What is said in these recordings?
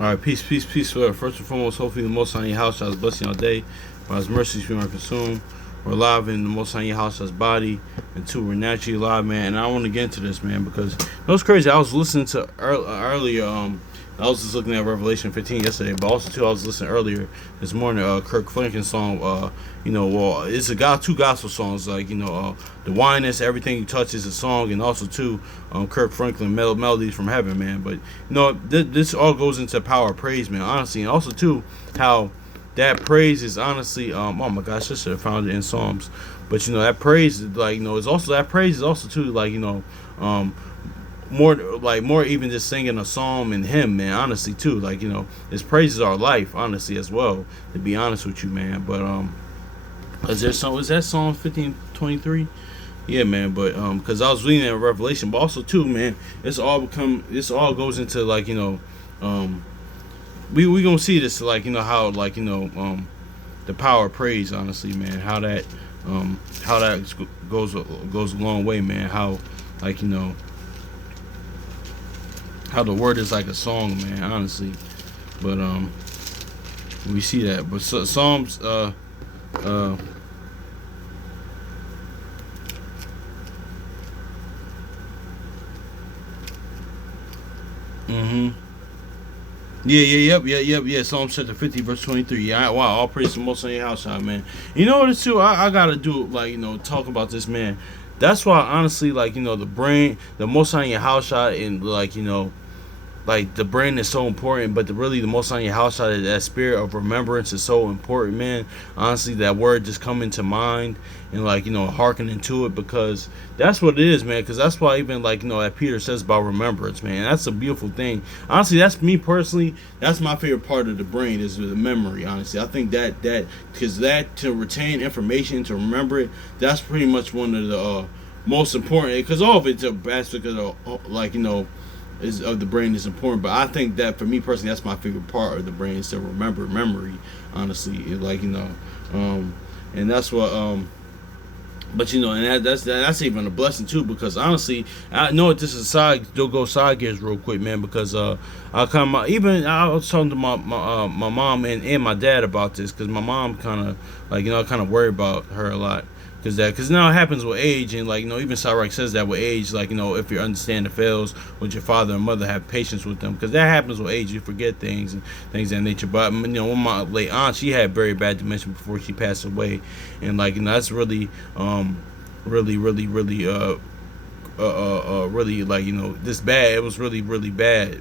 All right, peace, peace, peace. First and foremost, hopefully the Most High in your house shall bless you all day. By His mercies we are consumed. We're alive in the Most High in your house as body, and two, we're naturally alive, man. And I want to get into this, man, because it was crazy. I was listening to earlier. I was just looking at Revelation 15 yesterday, but also too, I was listening earlier this morning. Kirk Franklin's song. It's two gospel songs, like the wineness, everything you touch is a song, and also too, Kirk Franklin melodies from heaven, man. But this all goes into power of praise, man. Honestly, and also too, how that praise is honestly, oh my gosh, I should have found it in Psalms, but that praise is is also that praise is also too more even just singing a psalm and hymn, man. Honestly too, his praises are life, honestly as well. To be honest with you, man. But is that Psalm 15:23? Yeah, man. But because I was reading that Revelation, but also too, man, this all goes into we gonna see this how the power of praise, honestly, man. How that goes a long way, man. How how the word is like a song, man, honestly. But we see that. But Psalms Yeah. Psalm chapter 50, verse 23. Yeah, wow, all praise to the Most High in your house, man. You know what, too? I gotta do talk about this, man. That's why, honestly, the Most High in your house shot, and the brain is so important, but the Most High in your house shot, that spirit of remembrance is so important, man. Honestly, that word just come into mind, and hearkening to it, because that's what it is, man. Because that's why even that Peter says about remembrance, man. That's a beautiful thing. Honestly, that's me personally. That's my favorite part of the brain, is the memory. Honestly, I think that because that to retain information, to remember it, that's pretty much one of the most important. Because all of it's a aspect of the is of the brain is important, but I think that for me personally, that's my favorite part of the brain, is to remember memory, honestly. And that's what but and that's even a blessing too, because honestly, I know this is side gears real quick, man, because I was talking to my mom and my dad about this, because my mom kind of kind of worry about her a lot. Because now it happens with age, and even Cyrus says that with age, if you understand the fails with your father and mother, have patience with them, because that happens with age. You forget things and things of that nature. But when my late aunt, she had very bad dementia before she passed away, and that's really this bad. It was really bad,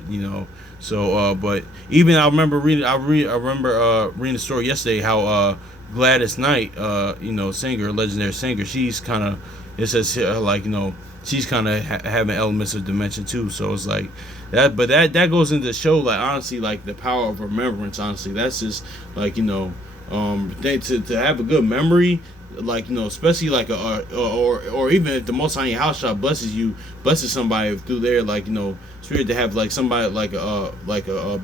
So but even I remember reading the story yesterday, how Gladys Knight, singer, legendary singer, she's kind of, it says here, she's kind of having elements of dementia too. So it's like that, but that goes into show, honestly, the power of remembrance. Honestly, that's just to have a good memory, especially or even if the Most High in your house shot blesses somebody through their spirit, to have somebody like a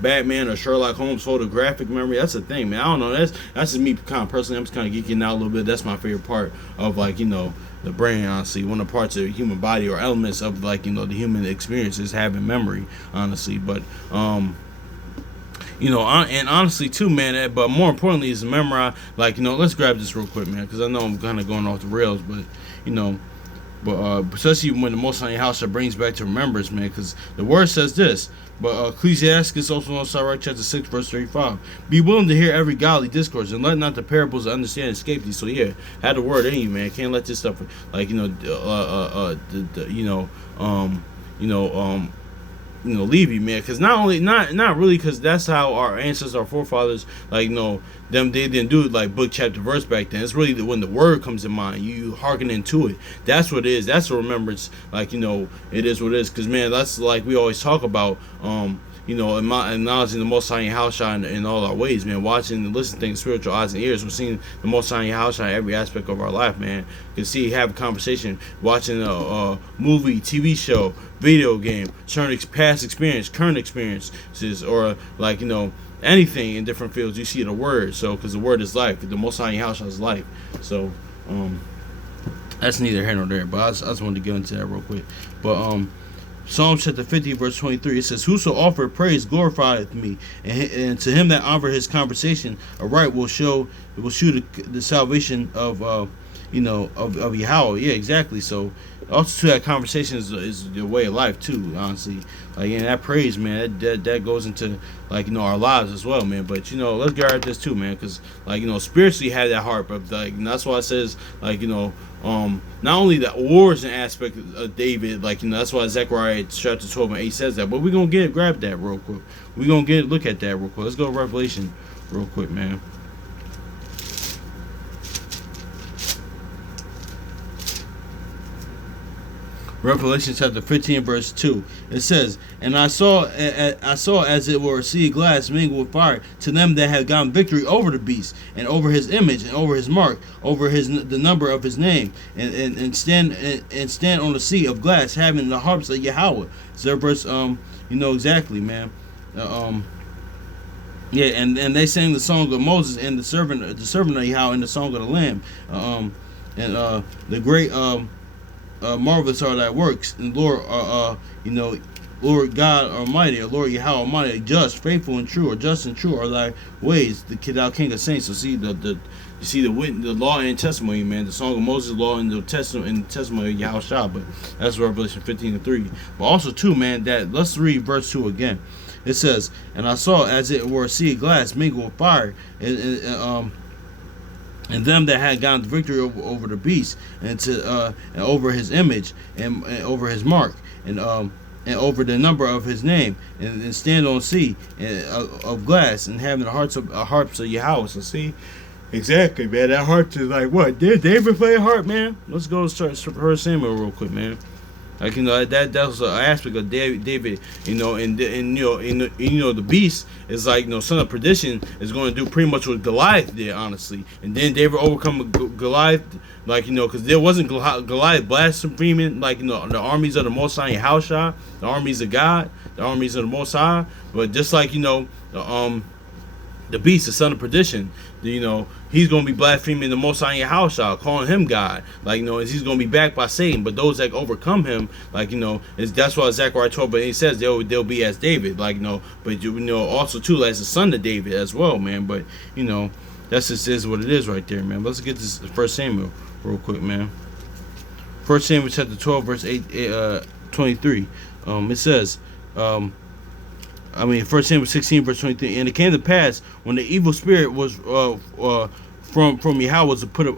Batman or Sherlock Holmes photographic memory. That's a thing, man. I don't know. That's just me kind of personally. I'm just kind of geeking out a little bit. That's my favorite part of the brain, honestly. One of the parts of the human body, or elements of the human experience, is having memory, honestly. But and honestly too, man. But more importantly, is to memorize. Let's grab this real quick, man, because I know I'm kind of going off the rails, but especially when the Most High in your house brings back to remembrance, man, because the word says this. But Ecclesiastes, also on Sirach chapter 6, verse 35. Be willing to hear every godly discourse, and let not the parables of understanding escape thee. So yeah, have the word in you, man. Can't let this stuff leave you, man. Because not really, because that's how our ancestors, our forefathers, them, they didn't do it book, chapter, verse back then. It's really when the word comes in mind, you hearken into it. That's what it is. That's a remembrance. It is what it is. Because, man, that's we always talk about. Acknowledging the Most High in your house shine in all our ways, man. Watching and listening to things, spiritual eyes and ears. We're seeing the Most High in your house shine in every aspect of our life, man. You can have a conversation, watching a movie, TV show, video game, past experience, current experiences, or anything in different fields. You see the word, so because the word is life. The Most High in your house shine is life. So that's neither here nor there. But I just wanted to get into that real quick. But Psalm chapter 50, verse 23, it says, "Whoso offereth praise glorifieth me, and to him that honor his conversation aright will shew the salvation of of Yahweh." Yeah, exactly. So also too, that conversation is the way of life too. Honestly, like, and that praise, man, that goes into our lives as well, man. But let's get right at this too, man, because spiritually have that heart, but and that's why it says not only the origin aspect of David, that's why Zechariah chapter 12 and 8 says that, but we're gonna grab that real quick. We're gonna look at that real quick. Let's go to Revelation real quick, man. Revelation chapter 15, verse 2. It says, "And I saw as it were a sea of glass mingled with fire, to them that had gotten victory over the beast, and over his image, and over his mark, over the number of his name, and stand on the sea of glass, having the harps of Yahweh." So verse, exactly, man. Yeah, and they sang the song of Moses and the servant of Yahweh, and the song of the Lamb, the great marvelous are thy works, and Lord, Lord God Almighty, or Lord Yahweh Almighty, just, faithful, and true, or just and true are thy ways, thou King of Saints. So see the law and testimony, man. The song of Moses, law and the testimony of Yahweh Shah. But that's Revelation 15 and 3. But also too, man, that let's read verse 2 again. It says, "And I saw as it were a sea of glass mingled with fire, and them that had gotten victory over the beast, and over his image, and over his mark, and over the number of his name, and stand on sea of glass, and having the harps of Yahweh." So see, exactly, man. That harp is like what? Did David play a harp, man? Let's go start 1 Samuel real quick, man. That was an aspect of David, and the beast is son of perdition is going to do pretty much what Goliath did, honestly. And then David overcome Goliath, because there wasn't Goliath blaspheming, the armies of the Most High Yahweh, the armies of God, the armies of the Most High, but just the beast, the son of perdition, he's going to be blaspheming the Most High Yahweh, calling him God, he's going to be backed by Satan. But those that overcome him, that's why Zechariah 12, but he says they'll be as David, but also too as the son of David as well, man. But that's just is what it is right there, man. Let's get this 1 Samuel real quick, man. 1 Samuel chapter 12, verse 23. It says, 1 Samuel 16, verse 23. "And it came to pass, when the evil spirit was from Yahweh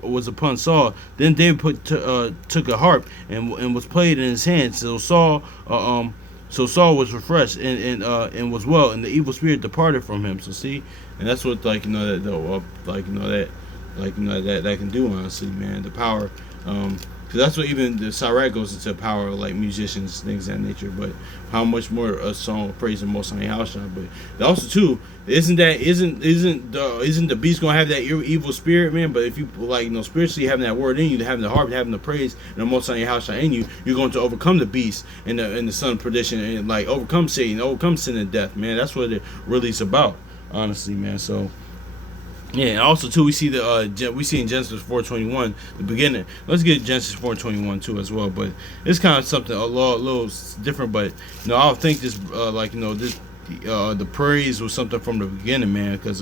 was upon Saul, then David took a harp and was played in his hand. So Saul was refreshed and was well, and the evil spirit departed from him." So see, and that's what that can do, honestly, man. The power. Because that's what even the Sirach goes into power, musicians, things of that nature. But how much more a song of praise the Most High Yahweh. But also too, isn't the beast gonna have that evil spirit, man? But if you spiritually having that word in you, having the harp, having the praise and the Most High Yahweh in you, you're going to overcome the beast and the son of perdition, and overcome Satan, overcome sin and death, man. That's what it really is about, honestly, man. So. Yeah, and also too, we see in Genesis 4:21 the beginning. Let's get Genesis 4:21 too as well. But it's kind of something a little different. But I would think this the praise was something from the beginning, man, because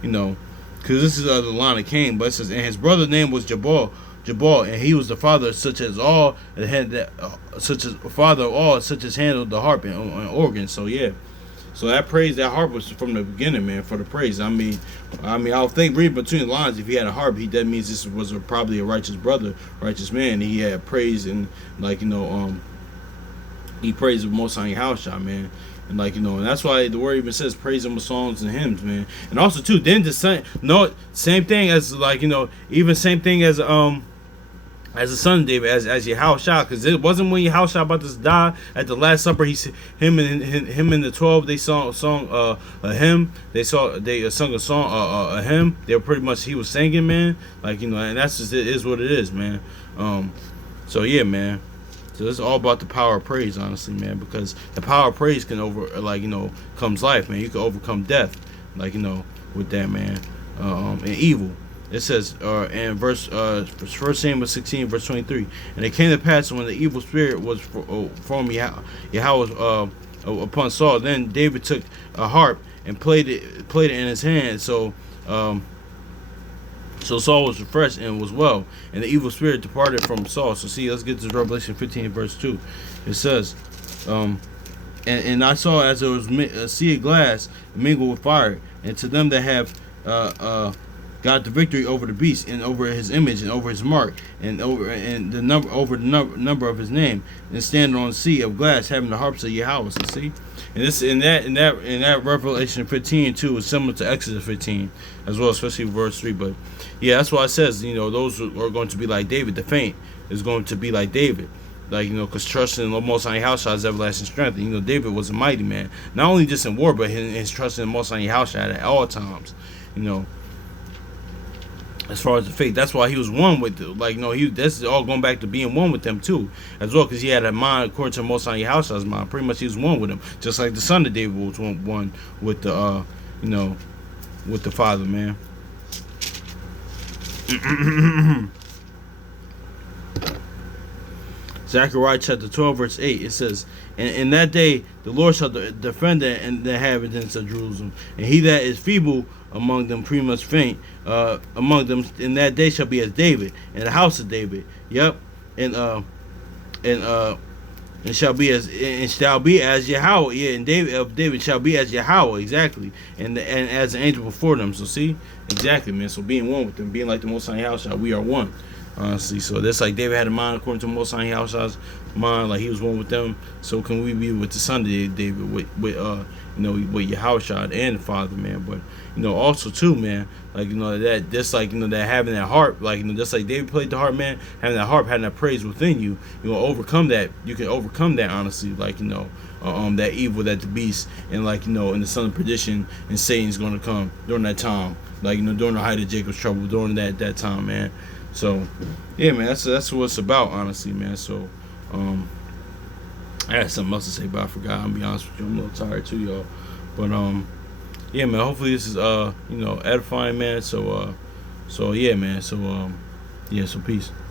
because this is the line that came. But it says, "And his brother's name was Jabal, and he was the father such as all that had that such as father of all such as handled the harp and organ." So yeah. So that praise, that harp was from the beginning, man, for the praise. I would think reading between the lines, if he had a harp, that means this was probably a righteous brother, righteous man. He had praise and he praised the Most High Yahweh, man. And and that's why the word even says praise him with songs and hymns, man. And also too, then same thing as even same thing as the son of David, as Yahweh, because it wasn't when Yahweh about to die at the Last Supper. Him and the 12, they sung a hymn. They sung a song, a hymn. They were pretty much, he was singing, man. And that's just it is what it is, man. So yeah, man. So it's all about the power of praise, honestly, man. Because the power of praise can comes life, man. You can overcome death, with that, man, and evil. it says in verse 1 Samuel 16 verse 23, and it came to pass when the evil spirit was from Yahweh upon Saul, then David took a harp and played it in his hand. So Saul was refreshed and was well, and the evil spirit departed from Saul. So see, let's get to Revelation 15 verse 2. It says, and I saw as it was a sea of glass mingled with fire, and to them that have got the victory over the beast and over his image and over his mark and the number of his name, and standing on the sea of glass having the harps of Yahweh. So see, and this in that Revelation 15 too is similar to Exodus 15 as well, especially verse 3. But yeah, that's why it says, those are going to be like David. The faint is going to be like David. Like, because trust in the Most High Yahweh is everlasting strength. And, David was a mighty man, not only just in war, but his trust in the Most High Yahweh at all times. As far as the faith, that's why he was one with that's all going back to being one with them too, as well, because he had a mind according to the Most High Yahweh's mind. Pretty much, he was one with him, just like the son of David was one with the with the Father, man. Zechariah chapter 12 verse 8, it says, and in that day the Lord shall defend the inhabitants of Jerusalem, and he that is feeble among them, pretty much faint among them in that day shall be as David, in the house of David. Yep. And shall be as Yahweh. Yeah, and David shall be as Yahweh, exactly. And as an angel before them. So see, exactly, man. So being one with them, being like the Most High Yahweh, we are one. Honestly, so that's like David had a mind according to Most High Yahweh's mind, like he was one with them. So can we be with the son of David, with with Yahweh and the Father, man? But also too, man, like that just like that having that harp, like just like David played the harp, man, having that harp, having that praise within you, overcome that. You can overcome that, honestly, like that evil, that the beast, and like in the son of perdition, and Satan's gonna come during that time, like during the height of Jacob's trouble, during that time, man. So, yeah, man, that's what it's about, honestly, man. So, I had something else to say, but I forgot. I'm be honest with you, I'm a little tired too, y'all. But yeah, man. Hopefully this is edifying, man. So yeah, man. So yeah. So peace.